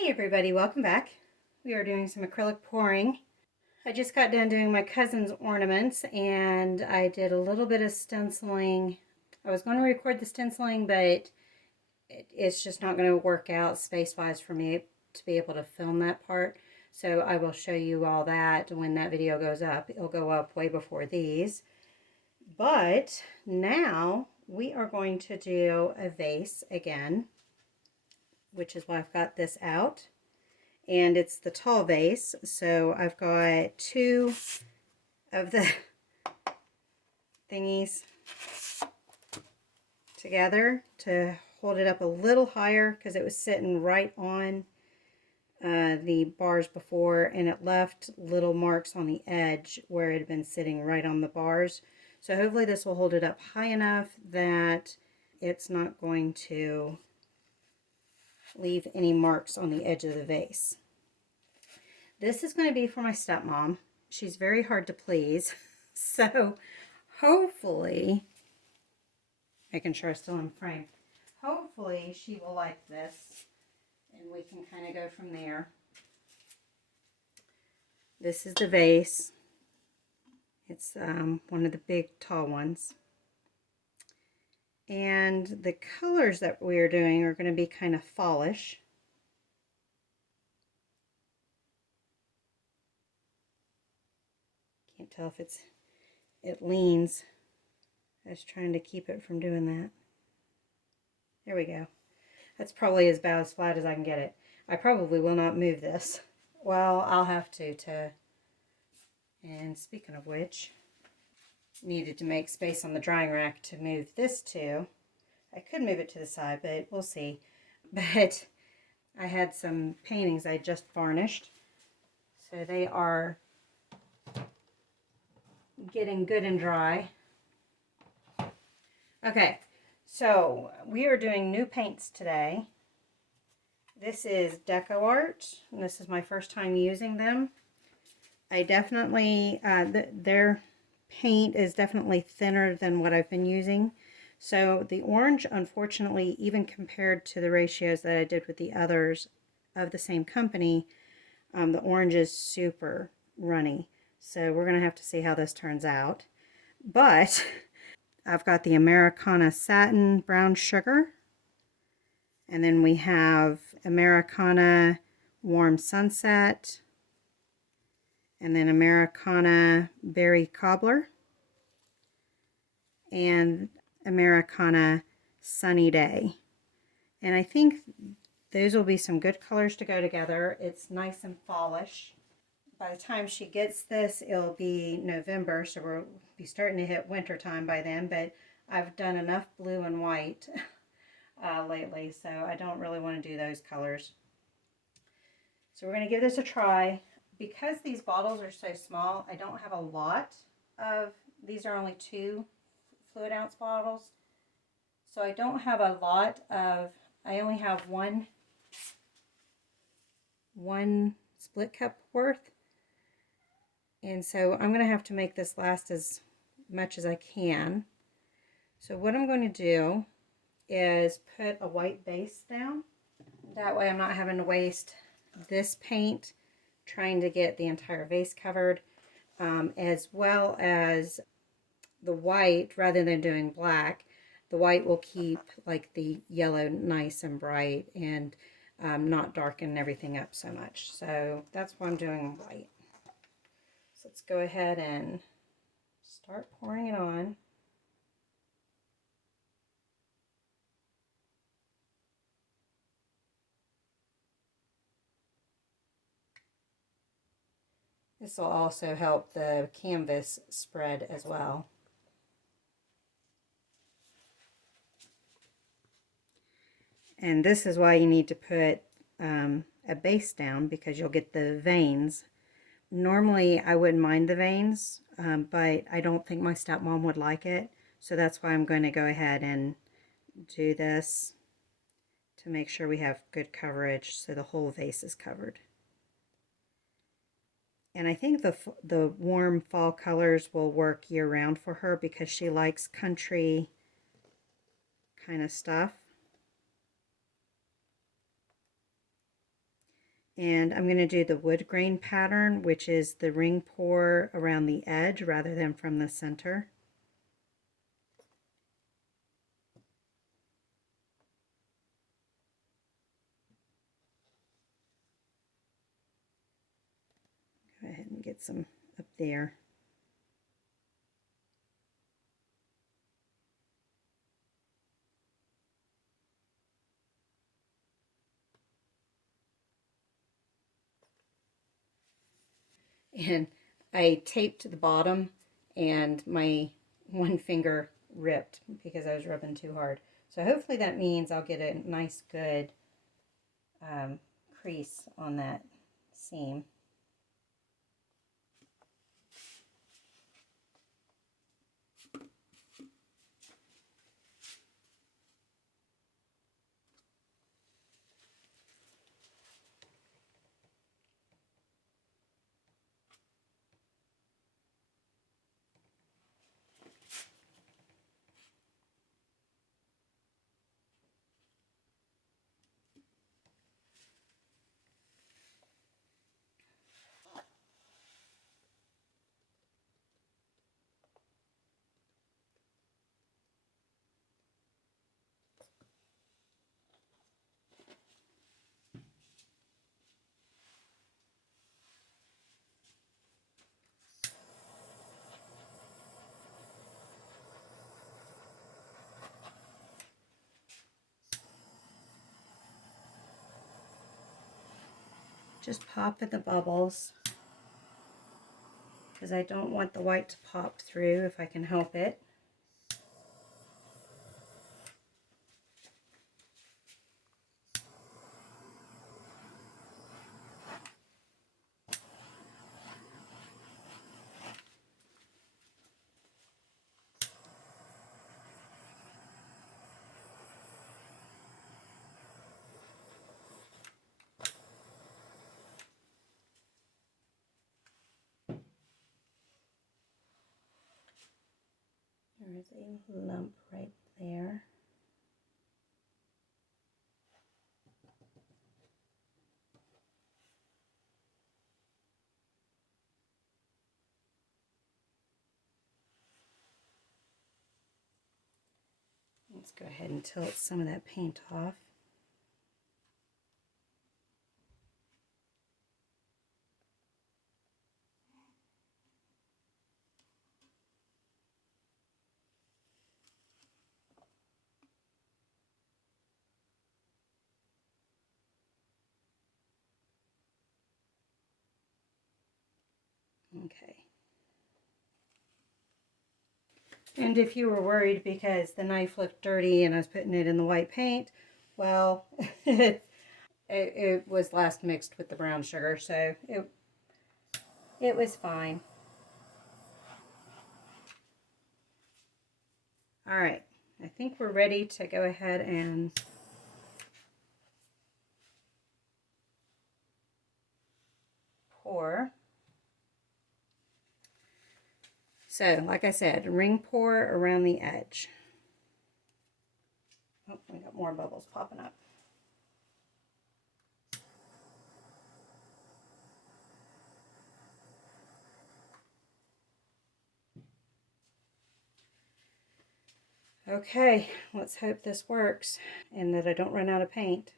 Hey everybody, welcome back. We are doing some acrylic pouring. I just got done doing my cousin's ornaments and I did a little bit of stenciling. I was going to record the stenciling, but it's just not going to work out space-wise for me to be able to film that part. So I will show you all that when that video goes up. It'll go up way before these. But now we are going to do a vase again, which is why I've got this out. And it's the tall vase, so I've got two of the thingies together to hold it up a little higher because it was sitting right on the bars before, and it left little marks on the edge where it had been sitting right on the bars. So hopefully this will hold it up high enough that it's not going to leave any marks on the edge of the vase. This is going to be for my stepmom. She's very hard to please. So hopefully, making sure it's still in frame, hopefully she will like this and we can kind of go from there. This is the vase. It's one of the big tall ones. And the colors that we are doing are going to be kind of fallish. Can't tell if it leans. I was trying to keep it from doing that. There we go. That's probably as about as flat as I can get it. I probably will not move this. Well, I'll have to. And speaking of which, needed to make space on the drying rack to move this to. I could move it to the side, but we'll see. But I had some paintings I just varnished, so they are getting good and dry. Okay, so we are doing new paints today. This is Deco Art, and this is my first time using them. I definitely, their paint is definitely thinner than what I've been using. So the orange, unfortunately, even compared to the ratios that I did with the others of the same company, the orange is super runny. So we're going to have to see how this turns out. But I've got the Americana Satin Brown Sugar. And then we have Americana Warm Sunset. And then Americana Berry Cobbler. And Americana Sunny Day. And I think those will be some good colors to go together. It's nice and fallish. By the time she gets this, it'll be November, so we'll be starting to hit winter time by then, but I've done enough blue and white lately, so I don't really want to do those colors. So we're going to give this a try. Because these bottles are so small, I don't have a lot of, these are only 2 fluid ounce bottles, so I don't have a lot of, I only have one split cup worth. And so I'm going to have to make this last as much as I can. So what I'm going to do is put a white base down. That way I'm not having to waste this paint trying to get the entire vase covered, as well as the white, rather than doing black, the white will keep like the yellow nice and bright and not darken everything up so much. So that's why I'm doing white. So let's go ahead and start pouring it on. This will also help the canvas spread as well. And this is why you need to put a base down, because you'll get the veins. Normally I wouldn't mind the veins, but I don't think my stepmom would like it. So that's why I'm going to go ahead and do this to make sure we have good coverage so the whole vase is covered. And I think the warm fall colors will work year round for her because she likes country kind of stuff. And I'm going to do the wood grain pattern, which is the ring pour around the edge rather than from the center. Go ahead and get some up there. And I taped the bottom and my one finger ripped because I was rubbing too hard. So hopefully that means I'll get a nice good crease on that seam. Just pop at the bubbles because I don't want the white to pop through if I can help it. There's a lump right there. Let's go ahead and tilt some of that paint off. Okay. And if you were worried because the knife looked dirty and I was putting it in the white paint, well, it was last mixed with the brown sugar, so it was fine. All right, I think we're ready to go ahead and pour. So, like I said, ring pour around the edge. Oh, we got more bubbles popping up. Okay, let's hope this works and that I don't run out of paint.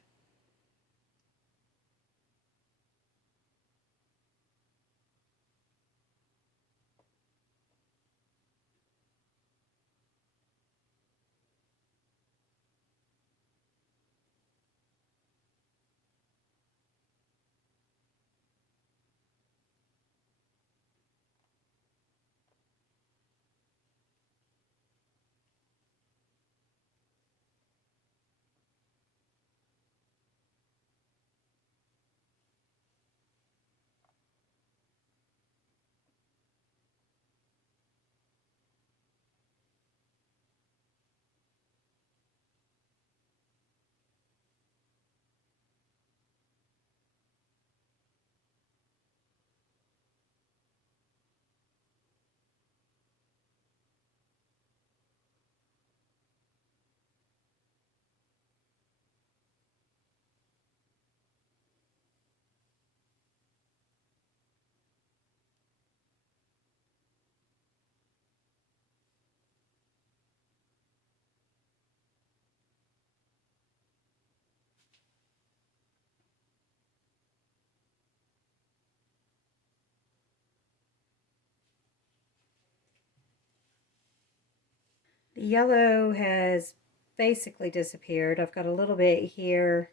The yellow has basically disappeared. I've got a little bit here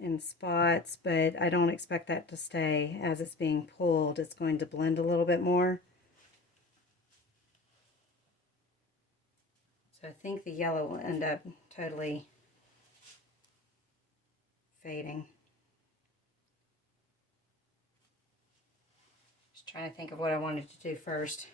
in spots, but I don't expect that to stay. As it's being pulled, it's going to blend a little bit more. So I think the yellow will end up totally fading. Just trying to think of what I wanted to do first.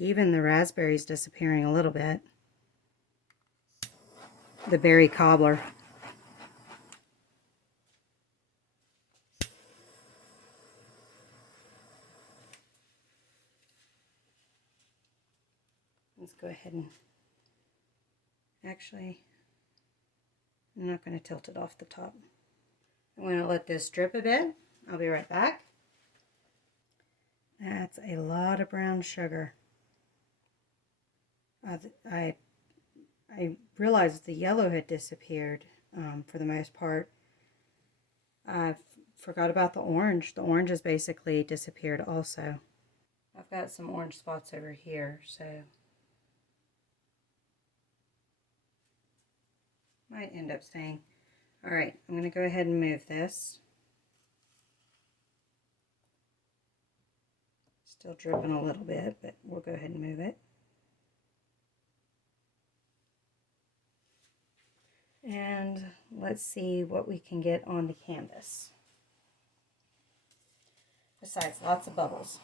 Even the raspberry's disappearing a little bit. The berry cobbler. Let's go ahead and actually, I'm not going to tilt it off the top. I'm going to let this drip a bit. I'll be right back. That's a lot of brown sugar. I realized the yellow had disappeared for the most part. I forgot about the orange. The orange has basically disappeared also. I've got some orange spots over here, so might end up staying. All right, I'm going to go ahead and move this. Still dripping a little bit, but we'll go ahead and move it. And let's see what we can get on the canvas. Besides, lots of bubbles.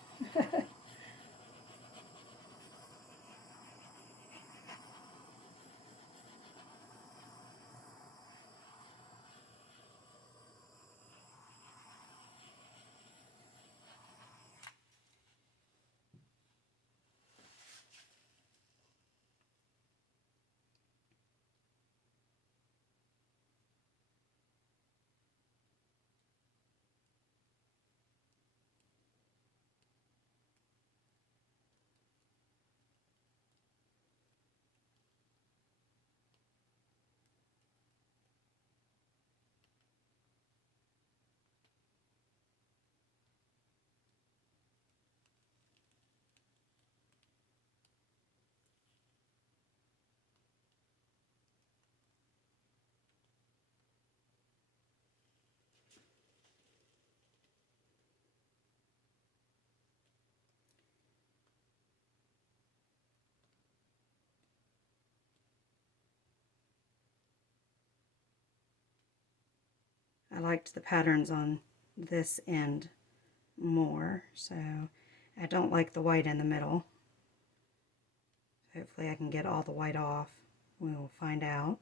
I liked the patterns on this end more, so I don't like the white in the middle. Hopefully I can get all the white off. We will find out.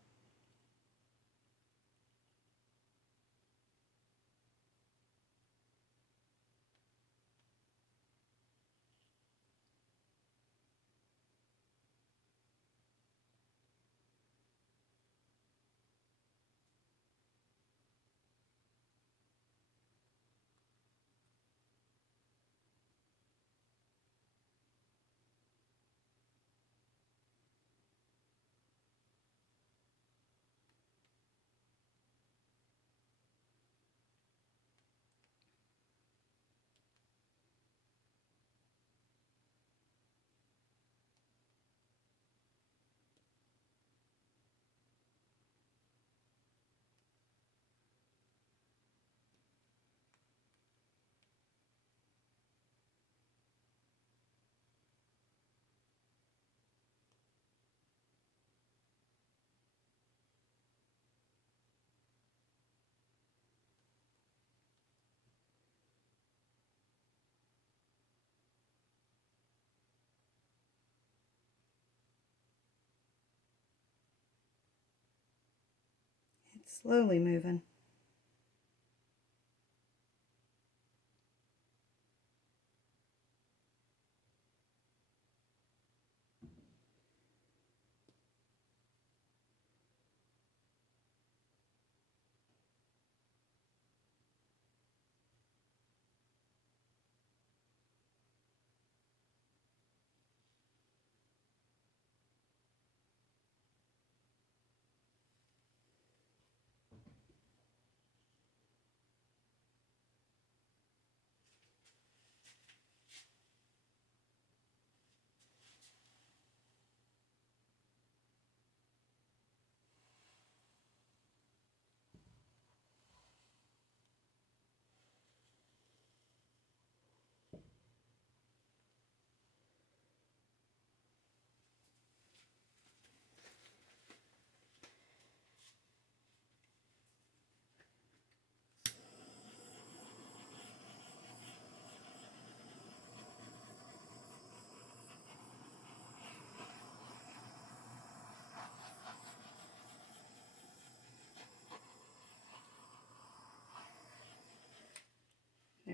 It's slowly moving.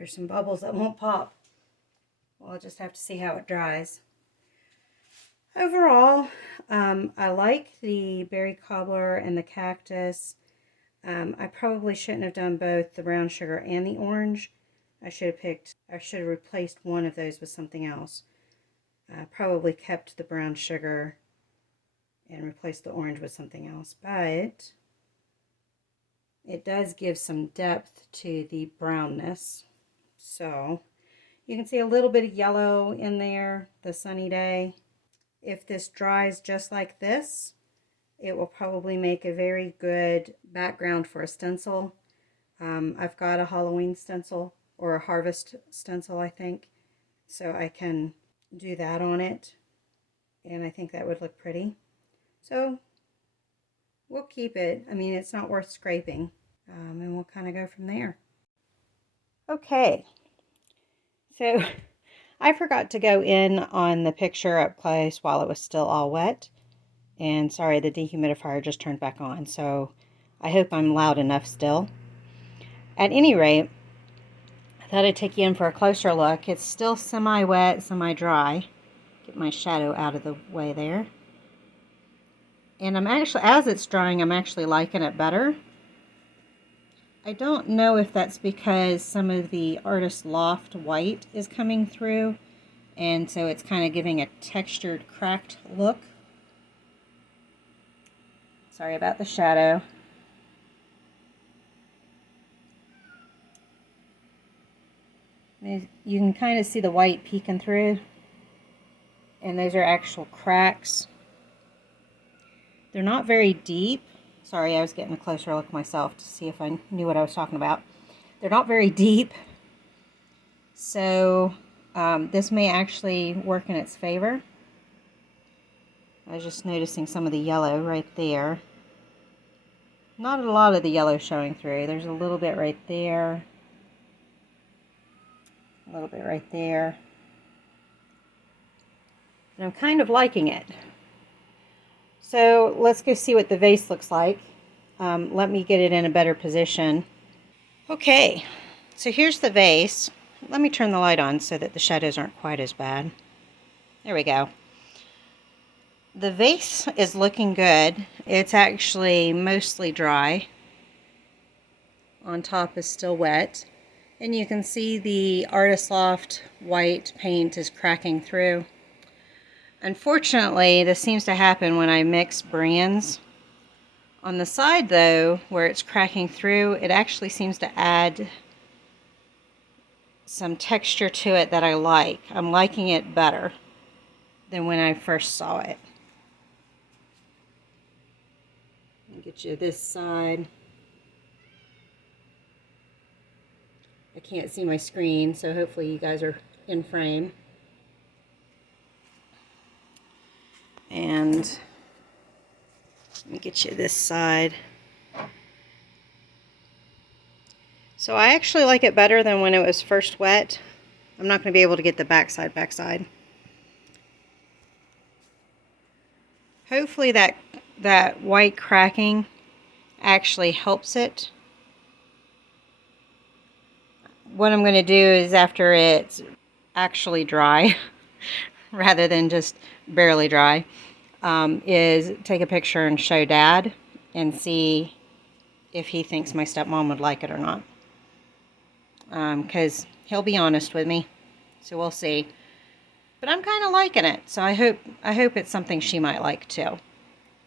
There's some bubbles that won't pop. Well, I'll just have to see how it dries. Overall, I like the berry cobbler and the cactus. I probably shouldn't have done both the brown sugar and the orange. I should have replaced one of those with something else. Probably kept the brown sugar and replaced the orange with something else, but it does give some depth to the brownness. So you can see a little bit of yellow in there, the sunny day. If this dries just like this, it will probably make a very good background for a stencil. I've got a Halloween stencil, or a harvest stencil, I think, so I can do that on it, and I think that would look pretty. So we'll keep it. I mean, it's not worth scraping, and we'll kind of go from there. Okay, so I forgot to go in on the picture up close while it was still all wet. And sorry, the dehumidifier just turned back on, so I hope I'm loud enough still. At any rate, I thought I'd take you in for a closer look. It's still semi-wet, semi-dry. Get my shadow out of the way there. And I'm actually, as it's drying, I'm actually liking it better. I don't know if that's because some of the Artist Loft white is coming through, and so it's kind of giving a textured, cracked look. Sorry about the shadow. You can kind of see the white peeking through, and those are actual cracks. They're not very deep. Sorry, I was getting a closer look myself to see if I knew what I was talking about. They're not very deep, so this may actually work in its favor. I was just noticing some of the yellow right there. Not a lot of the yellow showing through. There's a little bit right there. A little bit right there. And I'm kind of liking it. So let's go see what the vase looks like. Let me get it in a better position. Okay, so here's the vase. Let me turn the light on so that the shadows aren't quite as bad. There we go. The vase is looking good. It's actually mostly dry. On top is still wet. And you can see the Artist Loft white paint is cracking through. Unfortunately, this seems to happen when I mix brands. On the side though, where it's cracking through, it actually seems to add some texture to it that I like. I'm liking it better than when I first saw it. Let me get you this side. I can't see my screen, so hopefully you guys are in frame. And let me get you this side. So I actually like it better than when it was first wet. I'm not going to be able to get the backside. Hopefully that white cracking actually helps it. What I'm going to do is, after it's actually dry, rather than just barely dry, is take a picture and show Dad and see if he thinks my stepmom would like it or not. Because he'll be honest with me, so we'll see. But I'm kind of liking it, so I hope it's something she might like too.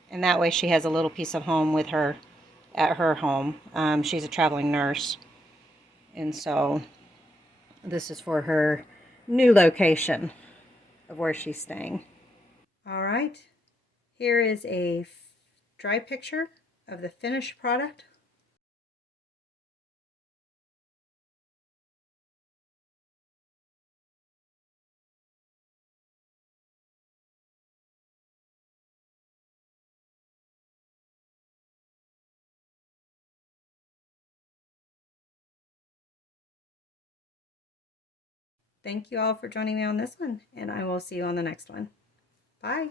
And that way she has a little piece of home with her at her home. She's a traveling nurse, and so this is for her new location of where she's staying. All right, here is a dry picture of the finished product. Thank you all for joining me on this one, and I will see you on the next one. Bye.